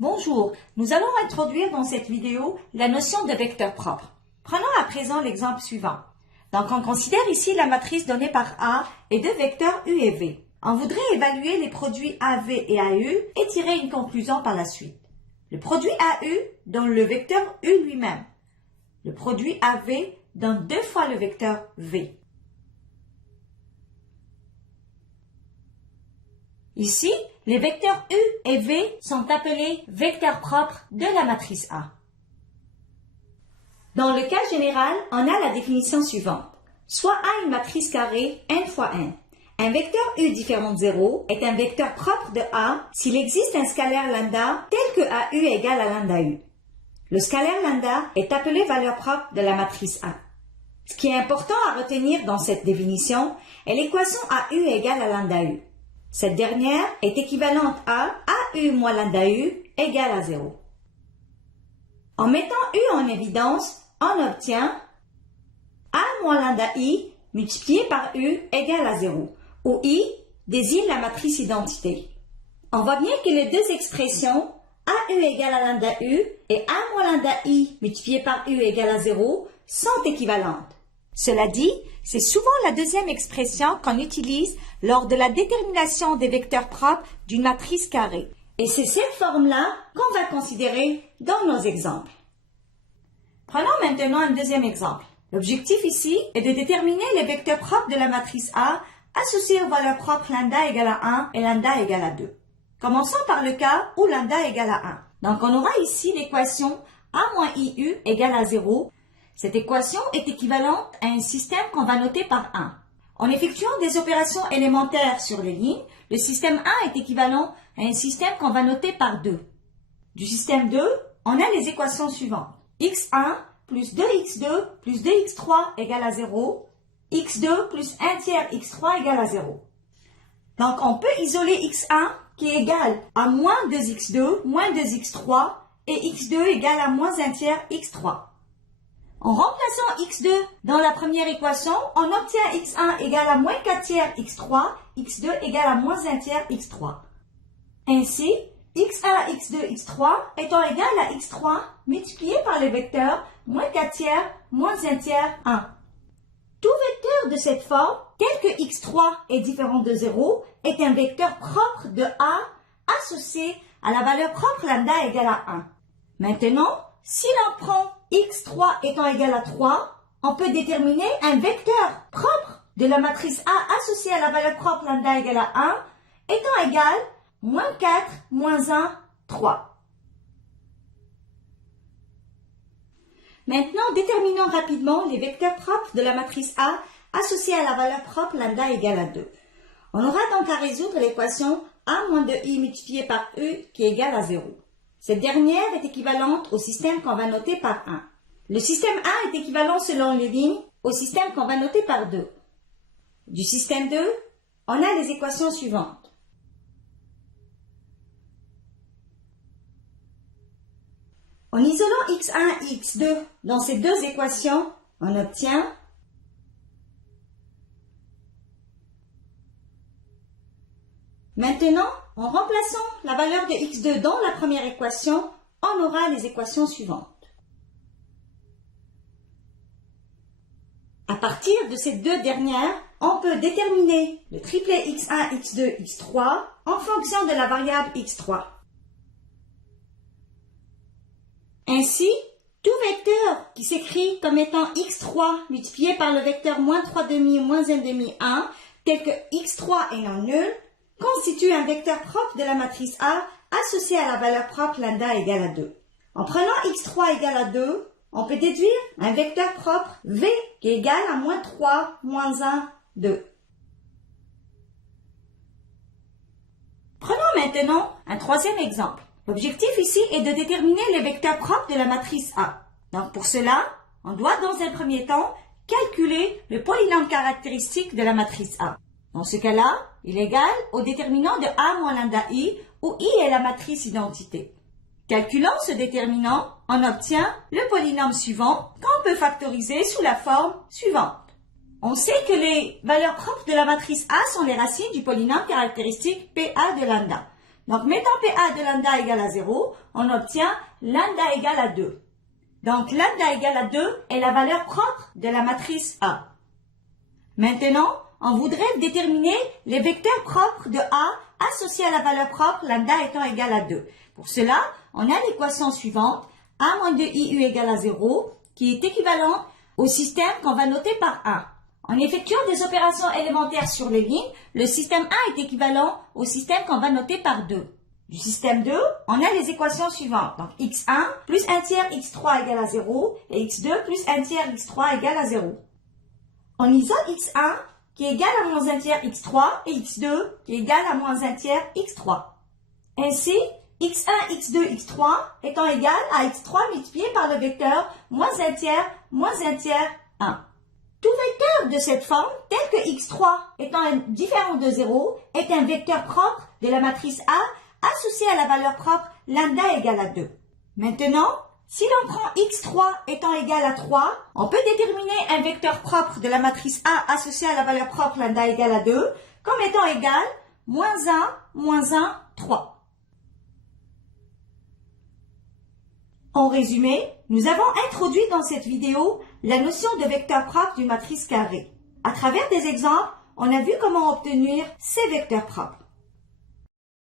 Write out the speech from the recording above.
Bonjour, nous allons introduire dans cette vidéo la notion de vecteur propre. Prenons à présent l'exemple suivant. Donc, on considère ici la matrice donnée par A et deux vecteurs U et V. On voudrait évaluer les produits AV et AU et tirer une conclusion par la suite. Le produit AU donne le vecteur U lui-même. Le produit AV donne 2 fois le vecteur V. Ici, les vecteurs U et V sont appelés vecteurs propres de la matrice A. Dans le cas général, on a la définition suivante. Soit A une matrice carrée n fois n. Un vecteur U différent de 0 est un vecteur propre de A s'il existe un scalaire lambda tel que AU est égal à lambda U. Le scalaire lambda est appelé valeur propre de la matrice A. Ce qui est important à retenir dans cette définition est l'équation AU est égale à lambda U. Cette dernière est équivalente à AU moins lambda U égale à 0. En mettant U en évidence, on obtient A moins lambda I multiplié par U égale à 0, où I désigne la matrice identité. On voit bien que les deux expressions AU égale à lambda U et A moins lambda I multiplié par U égale à 0 sont équivalentes. Cela dit, c'est souvent la deuxième expression qu'on utilise lors de la détermination des vecteurs propres d'une matrice carrée. Et c'est cette forme-là qu'on va considérer dans nos exemples. Prenons maintenant un deuxième exemple. L'objectif ici est de déterminer les vecteurs propres de la matrice A associés aux valeurs propres lambda égale à 1 et lambda égale à 2. Commençons par le cas où lambda égale à 1. Donc on aura ici l'équation A moins IU égale à 0. Cette équation est équivalente à un système qu'on va noter par 1. En effectuant des opérations élémentaires sur les lignes, le système 1 est équivalent à un système qu'on va noter par 2. Du système 2, on a les équations suivantes. x1 plus 2x2 plus 2x3 égale à 0, x2 plus 1 tiers x3 égale à 0. Donc on peut isoler x1 qui est égal à moins 2x2 moins 2x3 et x2 égale à moins 1 tiers x3. En remplaçant x2 dans la première équation, on obtient x1 égale à moins 4 tiers x3, x2 égale à moins 1 tiers x3. Ainsi, x1, x2, x3 étant égal à x3 multiplié par les vecteurs moins 4 tiers, moins 1 tiers, 1. Tout vecteur de cette forme, tel que x3 est différent de 0, est un vecteur propre de A associé à la valeur propre lambda égale à 1. Maintenant, si l'on prend x3 étant égal à 3, on peut déterminer un vecteur propre de la matrice A associé à la valeur propre lambda égale à 1 étant égal moins 4, moins 1, 3. Maintenant, déterminons rapidement les vecteurs propres de la matrice A associée à la valeur propre lambda égale à 2. On aura donc à résoudre l'équation A moins 2i multiplié par U qui est égal à 0. Cette dernière est équivalente au système qu'on va noter par 1. Le système A est équivalent selon les lignes au système qu'on va noter par 2. Du système 2, on a les équations suivantes. En isolant x1 et x2 dans ces deux équations, on obtient Maintenant, en remplaçant la valeur de x2 dans la première équation, on aura les équations suivantes. À partir de ces deux dernières, on peut déterminer le triplet x1, x2, x3 en fonction de la variable x3. Ainsi, tout vecteur qui s'écrit comme étant x3 multiplié par le vecteur moins 3 demi, moins 1 demi, 1, tel que x3 est non nul, constitue un vecteur propre de la matrice A associé à la valeur propre lambda égale à 2. En prenant x3 égale à 2, on peut déduire un vecteur propre V qui est égal à moins 3, moins 1, 2. Prenons maintenant un troisième exemple. L'objectif ici est de déterminer les vecteurs propres de la matrice A. Donc pour cela, on doit dans un premier temps calculer le polynôme caractéristique de la matrice A. Dans ce cas-là, il est égal au déterminant de A moins lambda I, où I est la matrice identité. Calculant ce déterminant, on obtient le polynôme suivant qu'on peut factoriser sous la forme suivante. On sait que les valeurs propres de la matrice A sont les racines du polynôme caractéristique PA de lambda. Donc, mettant PA de lambda égale à 0, on obtient lambda égale à 2. Donc, lambda égale à 2 est la valeur propre de la matrice A. Maintenant, on voudrait déterminer les vecteurs propres de A associés à la valeur propre lambda étant égal à 2. Pour cela, on a l'équation suivante, A moins 2IU égale à 0, qui est équivalente au système qu'on va noter par 1. En effectuant des opérations élémentaires sur les lignes, le système 1 est équivalent au système qu'on va noter par 2. Du système 2, on a les équations suivantes. Donc, x1 plus 1 tiers x3 égale à 0 et x2 plus 1 tiers x3 égale à 0. On isole x1 qui est égal à moins 1 tiers x3 et x2 qui est égal à moins 1 tiers x3. Ainsi, x1, x2, x3 étant égal à x3 multiplié par le vecteur moins 1 tiers 1. Tout vecteur de cette forme, tel que x3 étant différent de 0, est un vecteur propre de la matrice A associé à la valeur propre lambda égale à 2. Maintenant, si l'on prend x3 étant égal à 3, on peut déterminer un vecteur propre de la matrice A associé à la valeur propre lambda égale à 2 comme étant égal moins 1, 3. En résumé, nous avons introduit dans cette vidéo la notion de vecteur propre d'une matrice carrée. À travers des exemples, on a vu comment obtenir ces vecteurs propres.